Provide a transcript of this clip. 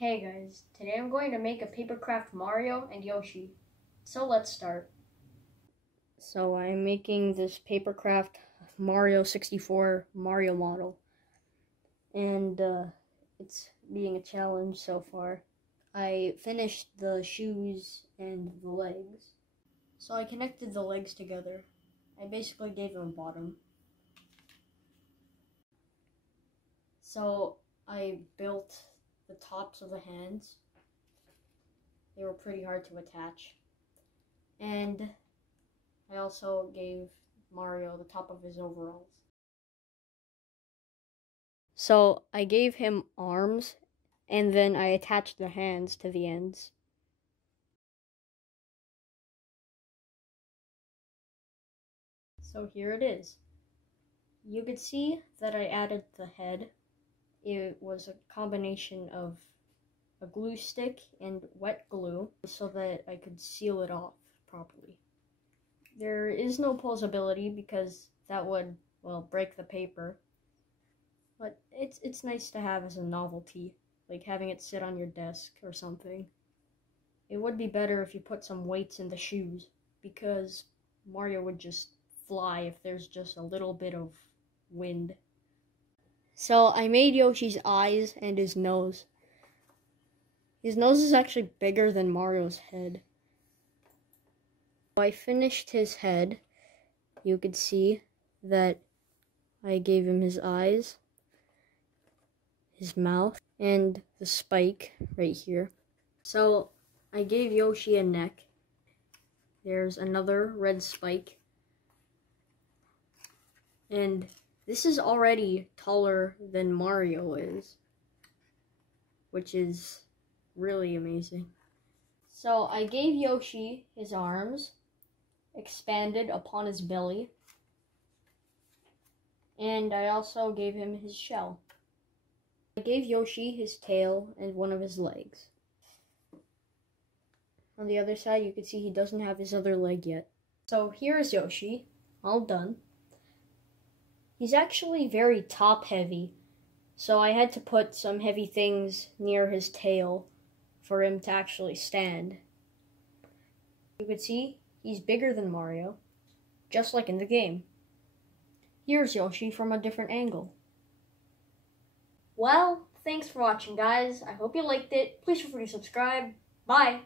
Hey guys, today I'm going to make a papercraft Mario and Yoshi. So let's start. So I'm making this papercraft Mario 64 Mario model. And it's being a challenge so far. I finished the shoes and the legs. So I connected the legs together. I basically gave them a bottom. So I built the tops of the hands. They were pretty hard to attach. And I also gave Mario the top of his overalls. So I gave him arms, and then I attached the hands to the ends. So here it is. You could see that I added the head. It was a combination of a glue stick and wet glue so that I could seal it off properly. There is no posability because that would, well, break the paper. But it's nice to have as a novelty, like having it sit on your desk or something. It would be better if you put some weights in the shoes, because Mario would just fly if there's just a little bit of wind. So I made Yoshi's eyes and his nose. His nose is actually bigger than Mario's head. I finished his head. You could see that I gave him his eyes, his mouth, and the spike right here. So I gave Yoshi a neck. There's another red spike. And this is already taller than Mario is, which is really amazing. So I gave Yoshi his arms, expanded upon his belly, and I also gave him his shell. I gave Yoshi his tail and one of his legs. On the other side, you can see he doesn't have his other leg yet. So here is Yoshi, all done. He's actually very top-heavy, so I had to put some heavy things near his tail for him to actually stand. You can see he's bigger than Mario, just like in the game. Here's Yoshi from a different angle. Well, thanks for watching, guys. I hope you liked it. Please feel free to subscribe. Bye!